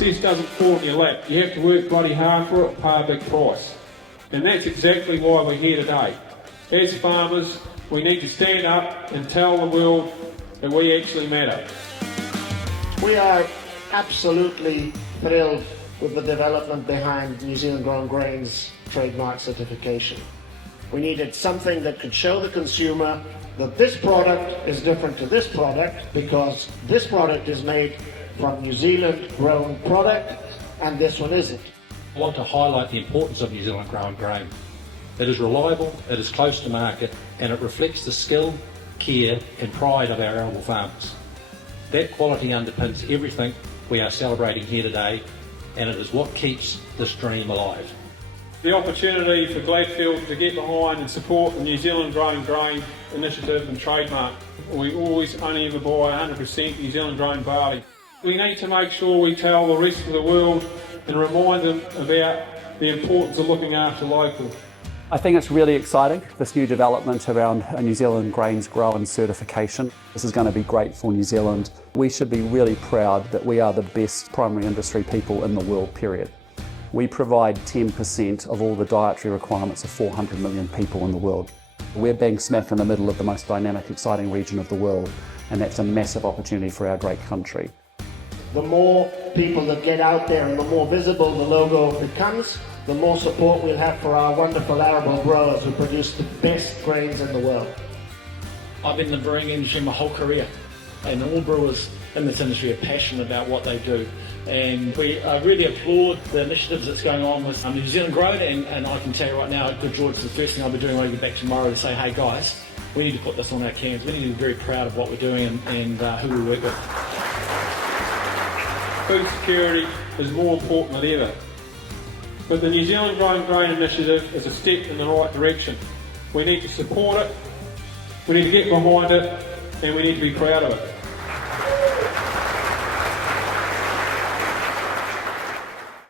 Success doesn't fall in your lap. You have to work bloody hard for it, pay a big price. And that's exactly why we're here today. As farmers, we need to stand up and tell the world that we actually matter. We are absolutely thrilled with the development behind New Zealand Grown Grains trademark certification. We needed something that could show the consumer that this product is different to this product because this product is made from New Zealand grown product and this one isn't. I want to highlight the importance of New Zealand grown grain. It is reliable, it is close to market, and it reflects the skill, care and pride of our arable farmers. That quality underpins everything we are celebrating here today, and it is what keeps this dream alive. The opportunity for Gladfield to get behind and support the New Zealand Grown Grain initiative and trademark. We always only ever buy 100% New Zealand grown barley. We need to make sure we tell the rest of the world and remind them about the importance of looking after local. I think it's really exciting, this new development around a New Zealand Grains Grown certification. This is going to be great for New Zealand. We should be really proud that we are the best primary industry people in the world, period. We provide 10% of all the dietary requirements of 400 million people in the world. We're bang smack in the middle of the most dynamic, exciting region of the world, and that's a massive opportunity for our great country. The more people that get out there and the more visible the logo becomes, the more support we'll have for our wonderful arable growers who produce the best grains in the world. I've been in the brewing industry my whole career, and all brewers in this industry are passionate about what they do. And we really applaud the initiatives that's going on with New Zealand Grown, and I can tell you right now, Good George, the first thing I'll be doing when I get back tomorrow to say, hey guys, we need to put this on our cans. We need to be very proud of what we're doing and who we work with. Food security is more important than ever. But the New Zealand Grown Grain initiative is a step in the right direction. We need to support it, we need to get behind it, and we need to be proud of it.